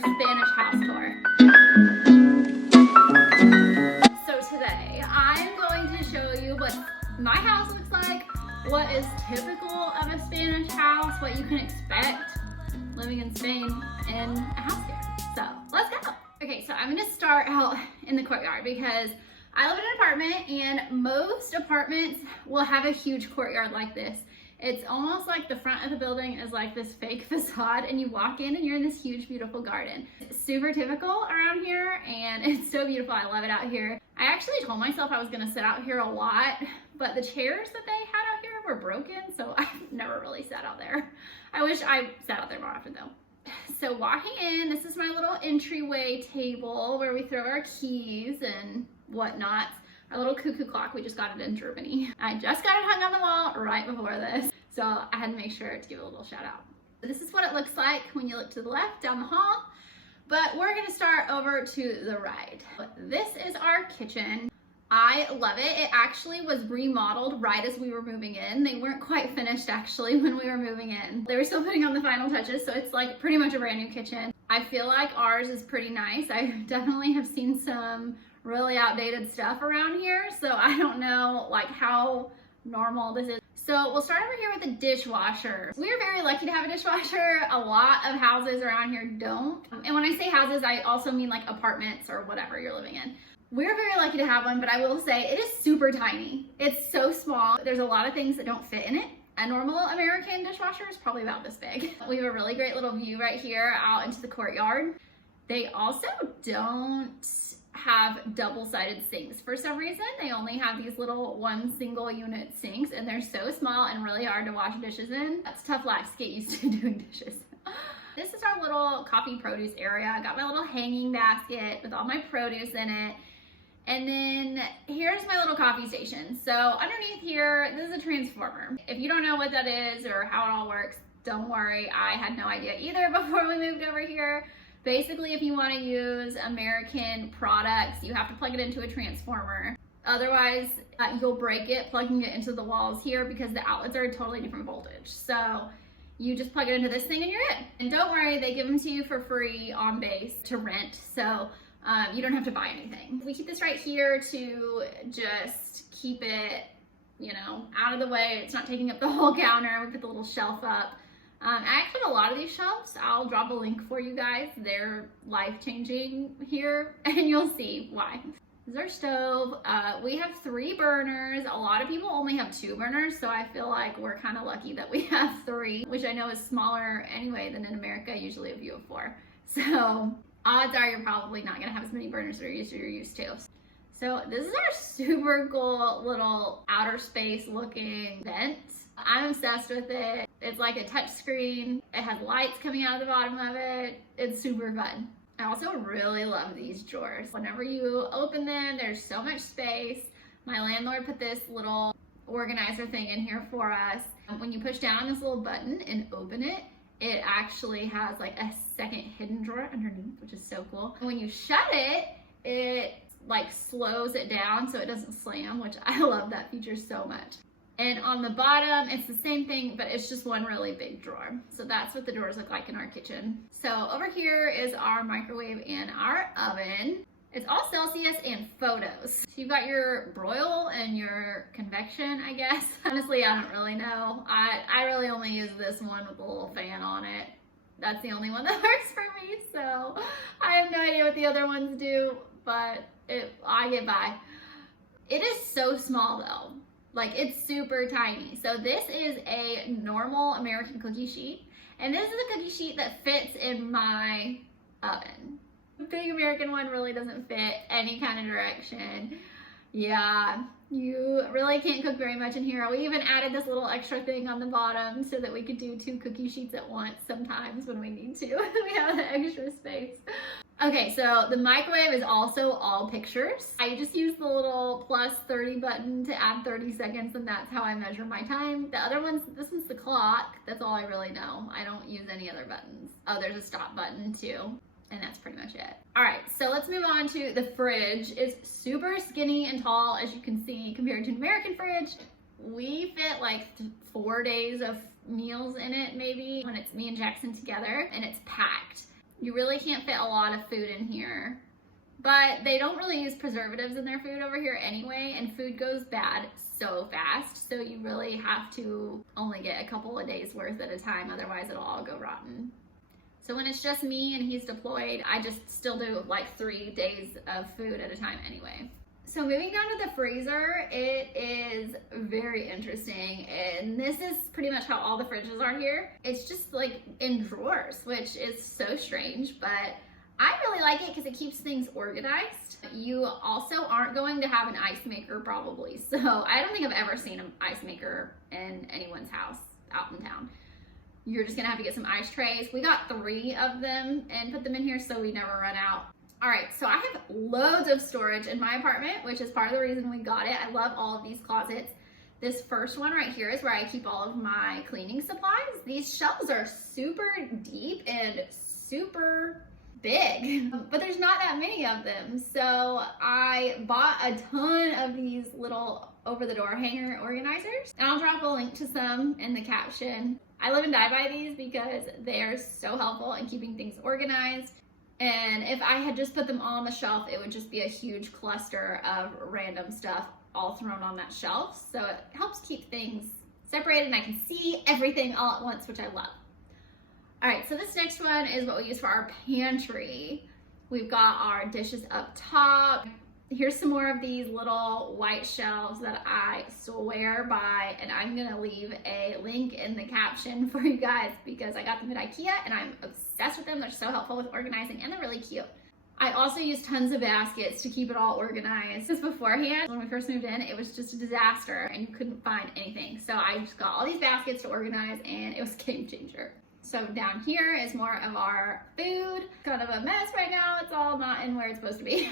Spanish house tour. So today I'm going to show you what my house looks like, what is typical of a Spanish house, what you can expect living in Spain in a house here. So let's go. Okay, so I'm gonna start out in the courtyard because I live in an apartment and most apartments will have a huge courtyard like this. It's almost like the front of the building is like this fake facade and you walk in and you're in this huge, beautiful garden. It's super typical around here and it's so beautiful. I love it out here. I actually told myself I was gonna sit out here a lot, but the chairs that they had out here were broken, so I've never really sat out there. I wish I sat out there more often though. So walking in, this is my little entryway table where we throw our keys and whatnot. Our little cuckoo clock, we just got it in Germany. I just got it hung on the wall right before this, so I had to make sure to give it a little shout out. This is what it looks like when you look to the left down the hall, but we're gonna start over to the right. This is our kitchen. I love it. It actually was remodeled right as we were moving in. They weren't quite finished actually when we were moving in. They were still putting on the final touches, so it's like pretty much a brand new kitchen. I feel like ours is pretty nice. I definitely have seen some really outdated stuff around here, so I don't know like how normal this is. So we'll start over here with the dishwasher. We're very lucky to have a dishwasher. A lot of houses around here don't. And when I say houses, I also mean like apartments or whatever you're living in. We're very lucky to have one, but I will say it is super tiny. It's so small. There's a lot of things that don't fit in it. A normal American dishwasher is probably about this big. We have a really great little view right here out into the courtyard. They also don't have double-sided sinks for some reason. They only have these little one single unit sinks and they're so small and really hard to wash dishes in. That's tough life to get used to doing dishes. This is our little coffee produce area. I got my little hanging basket with all my produce in it. And then here's my little coffee station. So underneath here, this is a transformer. If you don't know what that is or how it all works, don't worry. I had no idea either before we moved over here. Basically, if you want to use American products, you have to plug it into a transformer. Otherwise, you'll break it plugging it into the walls here because the outlets are a totally different voltage. So you just plug it into this thing and you're in. And don't worry, they give them to you for free on base to rent. So you don't have to buy anything. We keep this right here to just keep it, you know, out of the way. It's not taking up the whole counter. We put the little shelf up. I actually have a lot of these shelves. I'll drop a link for you guys. They're life-changing here and you'll see why. This is our stove. We have 3 burners. A lot of people only have 2 burners, so I feel like we're kind of lucky that we have 3, which I know is smaller anyway than in America, usually a view of 4. So odds are you're probably not gonna have as many burners as you're used to. So this is our super cool little outer space looking vent. I'm obsessed with it. It's like a touch screen. It has lights coming out of the bottom of it. It's super fun. I also really love these drawers. Whenever you open them, there's so much space. My landlord put this little organizer thing in here for us. When you push down this little button and open it, it actually has like a second hidden drawer underneath, which is so cool. And when you shut it, it like slows it down so it doesn't slam, which I love that feature so much. And on the bottom, it's the same thing, but it's just one really big drawer. So that's what the drawers look like in our kitchen. So over here is our microwave and our oven. It's all Celsius and photos. So you've got your broil and your convection, I guess. Honestly, I don't really know. I really only use this one with a little fan on it. That's the only one that works for me. So I have no idea what the other ones do, but I get by. It is so small though. Like it's super tiny. So this is a normal American cookie sheet. And this is a cookie sheet that fits in my oven. The big American one really doesn't fit any kind of direction. Yeah, you really can't cook very much in here. We even added this little extra thing on the bottom so that we could do 2 cookie sheets at once sometimes when we need to. We have the extra space. Okay, so the microwave is also all pictures. I just use the little plus 30 button to add 30 seconds and that's how I measure my time. The other ones, this one's the clock. That's all I really know. I don't use any other buttons. Oh, there's a stop button too. And that's pretty much it. All right, so let's move on to the fridge. It's super skinny and tall, as you can see, compared to an American fridge. We fit like 4 days of meals in it maybe when it's me and Jackson together, and it's packed. You really can't fit a lot of food in here, but they don't really use preservatives in their food over here anyway, and food goes bad so fast, so you really have to only get a couple of days worth at a time, otherwise it'll all go rotten. So when it's just me and he's deployed, I just still do like 3 days of food at a time anyway. So moving down to the freezer, it is very interesting, and this is pretty much how all the fridges are here. It's just like in drawers, which is so strange, but I really like it because it keeps things organized. You also aren't going to have an ice maker probably, so I don't think I've ever seen an ice maker in anyone's house out in town. You're just gonna have to get some ice trays. We got 3 of them and put them in here so we never run out. All right, so I have loads of storage in my apartment, which is part of the reason we got it. I love all of these closets. This first one right here is where I keep all of my cleaning supplies. These shelves are super deep and super big, but there's not that many of them. So I bought a ton of these little over-the-door hanger organizers, and I'll drop a link to some in the caption. I live and die by these because they are so helpful in keeping things organized. And if I had just put them all on the shelf, it would just be a huge cluster of random stuff all thrown on that shelf. So it helps keep things separated, and I can see everything all at once, which I love. All right, so this next one is what we use for our pantry. We've got our dishes up top. Here's some more of these little white shelves that I swear by, and I'm gonna leave a link in the caption for you guys because I got them at IKEA and I'm obsessed with them. They're so helpful with organizing and they're really cute. I also use tons of baskets to keep it all organized. Just beforehand, when we first moved in, it was just a disaster and you couldn't find anything. So I just got all these baskets to organize and it was a game changer. So down here is more of our food. Kind of a mess right now. It's all not in where it's supposed to be.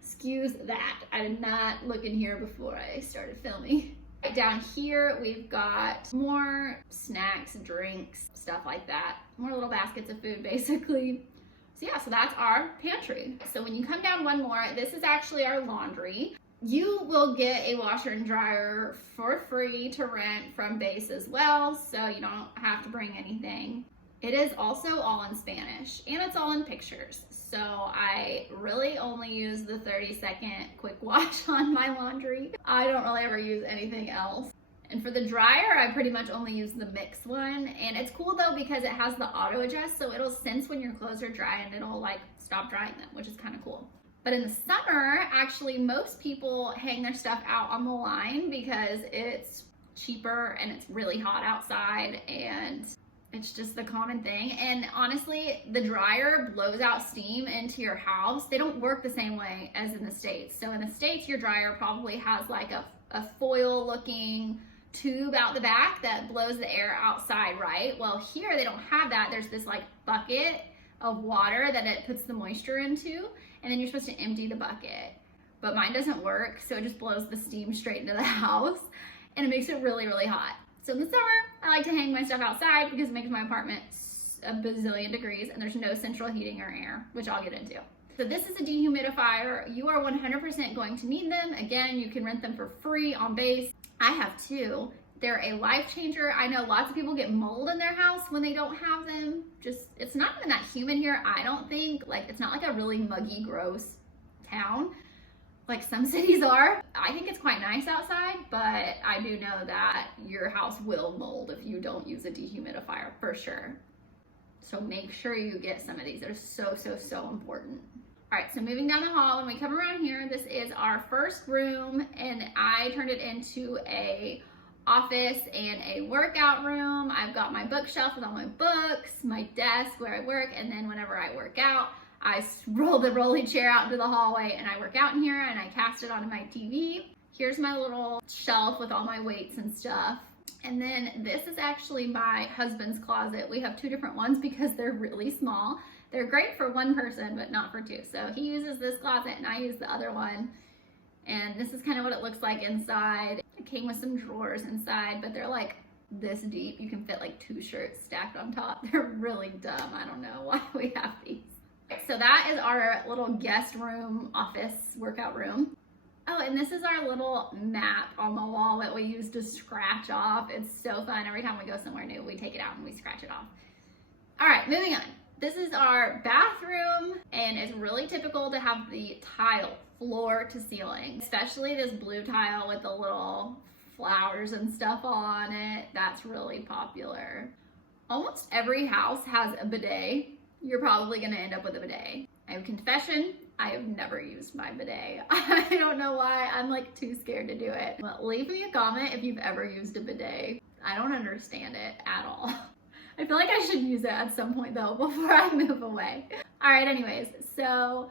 Excuse that. I did not look in here before I started filming. Down here, we've got more snacks, drinks, stuff like that. More little baskets of food, basically. So yeah, so that's our pantry. So when you come down one more, this is actually our laundry. You will get a washer and dryer for free to rent from base as well, so you don't have to bring anything. It is also all in Spanish, and it's all in pictures. So I really only use the 30-second quick wash on my laundry. I don't really ever use anything else. And for the dryer, I pretty much only use the mix one. And it's cool though because it has the auto adjust, so it'll sense when your clothes are dry and it'll like stop drying them, which is kind of cool. But in the summer, actually, most people hang their stuff out on the line because it's cheaper and it's really hot outside and it's just the common thing. And honestly, the dryer blows out steam into your house. They don't work the same way as in the States. So in the States, your dryer probably has like a foil looking tube out the back that blows the air outside, right? Well, here they don't have that. There's this like bucket of water that it puts the moisture into, and then you're supposed to empty the bucket. But mine doesn't work, so it just blows the steam straight into the house, and it makes it really, really hot. So in the summer, I like to hang my stuff outside because it makes my apartment a bazillion degrees, and there's no central heating or air, which I'll get into. So this is a dehumidifier. You are 100% going to need them. Again, you can rent them for free on base. I have 2. They're a life changer. I know lots of people get mold in their house when they don't have them. It's not even that humid here, I don't think. Like, it's not like a really muggy, gross town like some cities are. I think it's quite nice outside, but I do know that your house will mold if you don't use a dehumidifier for sure. So make sure you get some of these. They're so, so, so important. All right, so moving down the hall, when we come around here, this is our first room, and I turned it into a office and a workout room. I've got my bookshelf with all my books, my desk where I work, and then whenever I work out, I roll the rolly chair out into the hallway and I work out in here and I cast it onto my TV. Here's my little shelf with all my weights and stuff. And then this is actually my husband's closet. We have 2 different ones because they're really small. They're great for one person, but not for 2. So he uses this closet and I use the other one. And this is kind of what it looks like inside. It came with some drawers inside, but they're like this deep. You can fit like 2 shirts stacked on top. They're really dumb. I don't know why we have these. So that is our little guest room, office, workout room. Oh, and this is our little map on the wall that we use to scratch off. It's so fun. Every time we go somewhere new, we take it out and we scratch it off. All right, moving on. This is our bathroom, and it's really typical to have the tile floor to ceiling, especially this blue tile with the little flowers and stuff on it. That's really popular. Almost every house has a bidet. You're probably gonna end up with a bidet. I have a confession, I have never used my bidet. I don't know why, I'm like too scared to do it. But leave me a comment if you've ever used a bidet. I don't understand it at all. I feel like I should use it at some point though before I move away. All right, anyways, so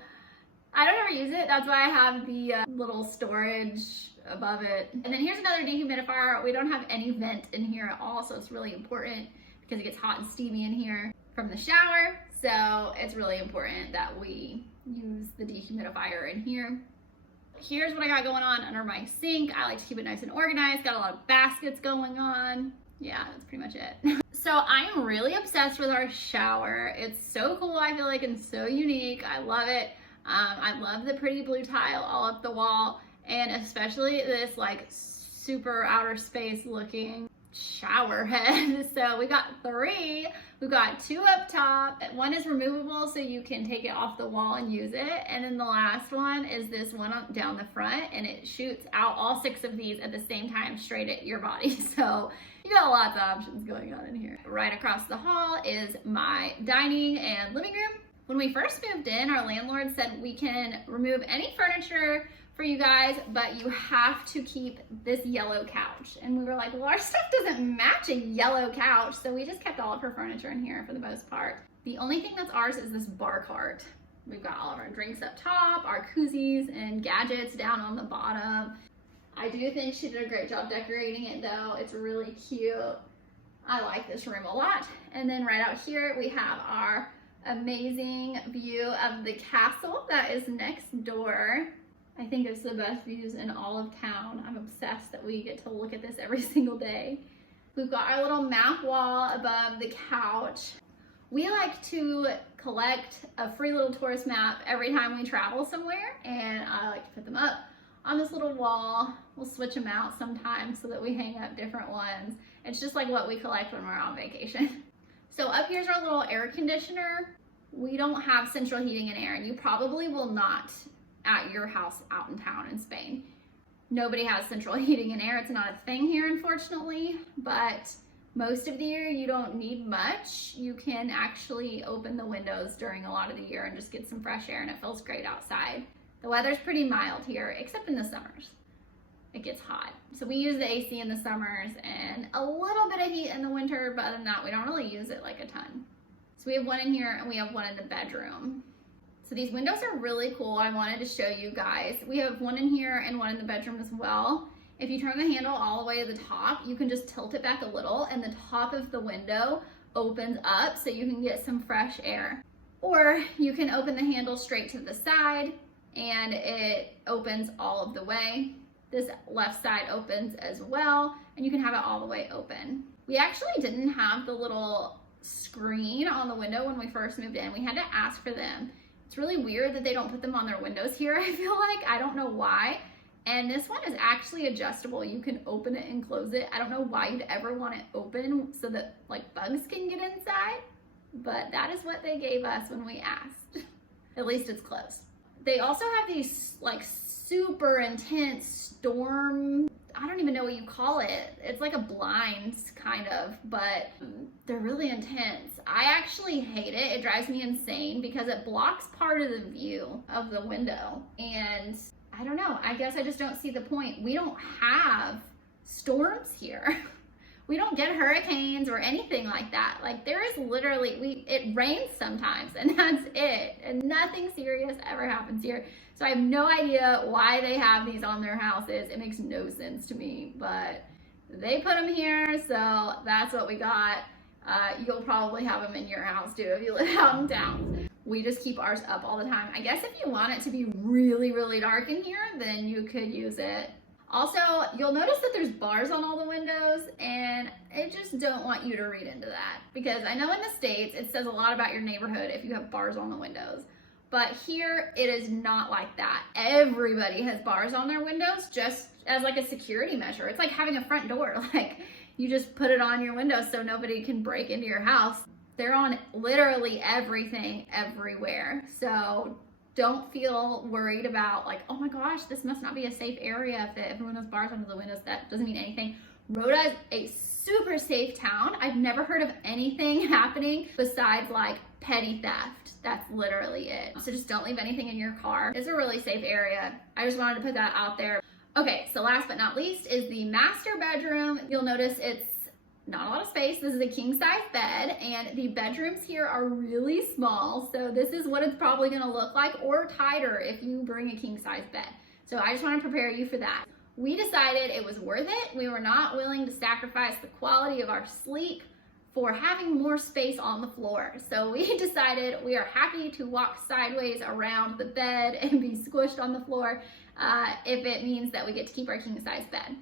I don't ever use it. That's why I have the little storage above it. And then here's another dehumidifier. We don't have any vent in here at all, so it's really important because it gets hot and steamy in here from the shower. So it's really important that we use the dehumidifier in here. Here's what I got going on under my sink. I like to keep it nice and organized. Got a lot of baskets going on. Yeah, that's pretty much it. So I am really obsessed with our shower. It's so cool, I feel like, and so unique. I love it. I love the pretty blue tile all up the wall, and especially this like super outer space looking shower head. So we got 3. We've got 2 up top. One is removable, so you can take it off the wall and use it. And then the last one is this one down the front, and it shoots out all 6 of these at the same time straight at your body. So you got lots of options going on in here. Right across the hall is my dining and living room. When we first moved in, our landlord said we can remove any furniture for you guys, but you have to keep this yellow couch. And we were like, well, our stuff doesn't match a yellow couch, so we just kept all of her furniture in here for the most part. The only thing that's ours is this bar cart. We've got all of our drinks up top, our koozies and gadgets down on the bottom. I do think she did a great job decorating it though. It's really cute. I like this room a lot. And then right out here, we have our amazing view of the castle that is next door. I think it's the best views in all of town. I'm obsessed that we get to look at this every single day. We've got our little map wall above the couch. We like to collect a free little tourist map every time we travel somewhere, and I like to put them up on this little wall. We'll switch them out sometimes so that we hang up different ones. It's just like what we collect when we're on vacation. So up here's our little air conditioner. We don't have central heating and air, and you probably will not at your house out in town in Spain. Nobody has central heating and air. It's not a thing here, unfortunately, but most of the year you don't need much. You can actually open the windows during a lot of the year and just get some fresh air, and it feels great outside. The weather's pretty mild here, except in the summers. It gets hot. So we use the AC in the summers and a little bit of heat in the winter, but other than that, we don't really use it like a ton. So we have one in here and we have one in the bedroom. So these windows are really cool. I wanted to show you guys. We have one in here and one in the bedroom as well. If you turn the handle all the way to the top, you can just tilt it back a little and the top of the window opens up so you can get some fresh air. Or you can open the handle straight to the side and it opens all of the way. This left side opens as well, and you can have it all the way open. We actually didn't have the little screen on the window when we first moved in. We had to ask for them. It's really weird that they don't put them on their windows here, I feel like. I don't know why. And this one is actually adjustable. You can open it and close it. I don't know why you'd ever want it open so that like bugs can get inside, but that is what they gave us when we asked. At least it's closed. They also have these like super intense storm, I don't even know what you call it. It's like a blind kind of, but they're really intense. I actually hate it. It drives me insane because it blocks part of the view of the window. And I don't know, I guess I just don't see the point. We don't have storms here. We don't get hurricanes or anything like that. Like there is literally, it rains sometimes and that's it. And nothing serious ever happens here. So I have no idea why they have these on their houses. It makes no sense to me, but they put them here. So that's what we got. You'll probably have them in your house too if you live out in town. We just keep ours up all the time. I guess if you want it to be really, really dark in here, then you could use it. Also, you'll notice that there's bars on all the windows, and I just don't want you to read into that because I know in the States it says a lot about your neighborhood if you have bars on the windows, but here it is not like that. Everybody has bars on their windows just as like a security measure. It's like having a front door. Like you just put it on your window so nobody can break into your house. They're on literally everything, everywhere. So don't feel worried about like, oh my gosh, this must not be a safe area if everyone has bars under the windows. That doesn't mean anything. Rota is a super safe town. I've never heard of anything happening besides like petty theft. That's literally it. So just don't leave anything in your car. It's a really safe area. I just wanted to put that out there. Okay, so last but not least is the master bedroom. You'll notice it's not a lot of space. This is a king size bed and the bedrooms here are really small. So this is what it's probably gonna look like or tighter if you bring a king size bed. So I just wanna prepare you for that. We decided it was worth it. We were not willing to sacrifice the quality of our sleep for having more space on the floor. So we decided we are happy to walk sideways around the bed and be squished on the floor if it means that we get to keep our king size bed.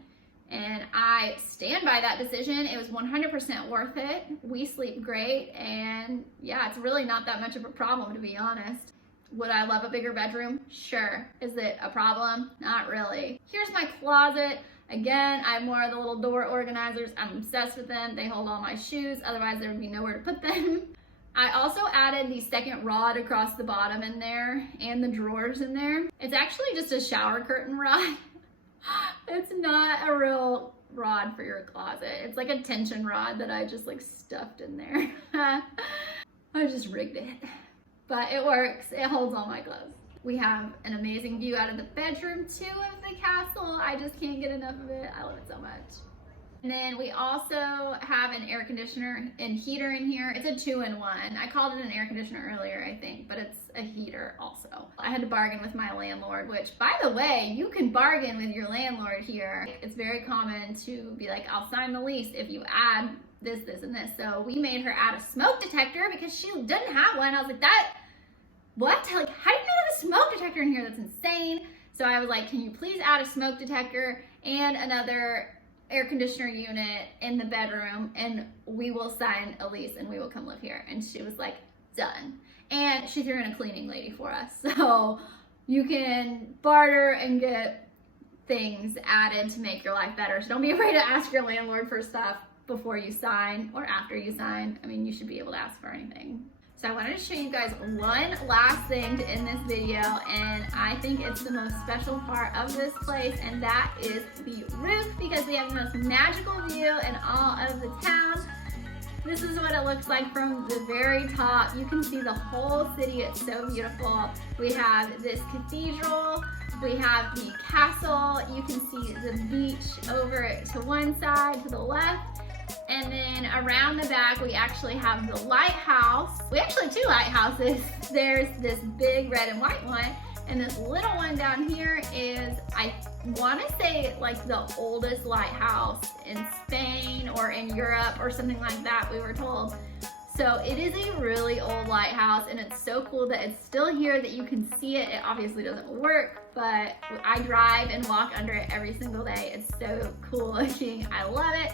And I stand by that decision. It was 100% worth it. We sleep great, and yeah, it's really not that much of a problem, to be honest. Would I love a bigger bedroom? Sure. Is it a problem? Not really. Here's my closet. Again, I have more of the little door organizers. I'm obsessed with them. They hold all my shoes, otherwise there would be nowhere to put them. I also added the second rod across the bottom in there and the drawers in there. It's actually just a shower curtain rod. It's not a real rod for your closet. It's like a tension rod that I just like stuffed in there. I just rigged it, but it works. It holds all my clothes. We have an amazing view out of the bedroom too of the castle. I just can't get enough of it. I love it so much. And then we also have an air conditioner and heater in here. It's a 2-in-1. I called it an air conditioner earlier, I think, but it's a heater also. I had to bargain with my landlord, which, by the way, you can bargain with your landlord here. It's very common to be like, I'll sign the lease if you add this, this, and this. So we made her add a smoke detector because she doesn't have one. I was like, what? Like, how do you not have a smoke detector in here? That's insane. So I was like, can you please add a smoke detector and another air conditioner unit in the bedroom, and we will sign a lease and we will come live here. And she was like, done. And she threw in a cleaning lady for us. So you can barter and get things added to make your life better. So don't be afraid to ask your landlord for stuff before you sign or after you sign. I mean, you should be able to ask for anything. So I wanted to show you guys one last thing to end this video, and I think it's the most special part of this place, and that is the roof, because we have the most magical view in all of the town. This is what it looks like from the very top. You can see the whole city. It's so beautiful. We have this cathedral. We have the castle. You can see the beach over to one side, to the left. And then around the back, we actually have the lighthouse. We actually have 2 lighthouses. There's this big red and white one, and this little one down here is, I want to say, like the oldest lighthouse in Spain or in Europe or something like that, we were told. So it is a really old lighthouse, and it's so cool that it's still here, that you can see it. It obviously doesn't work, but I drive and walk under it every single day. It's so cool looking. I love it.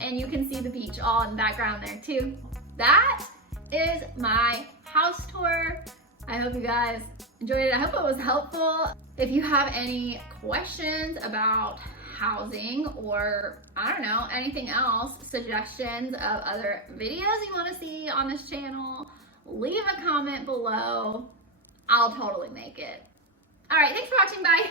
And you can see the beach all in the background there too. That is my house tour. I hope you guys enjoyed it. I hope it was helpful. If you have any questions about housing or, I don't know, anything else, suggestions of other videos you want to see on this channel, leave a comment below. I'll totally make it. All right, thanks for watching. Bye.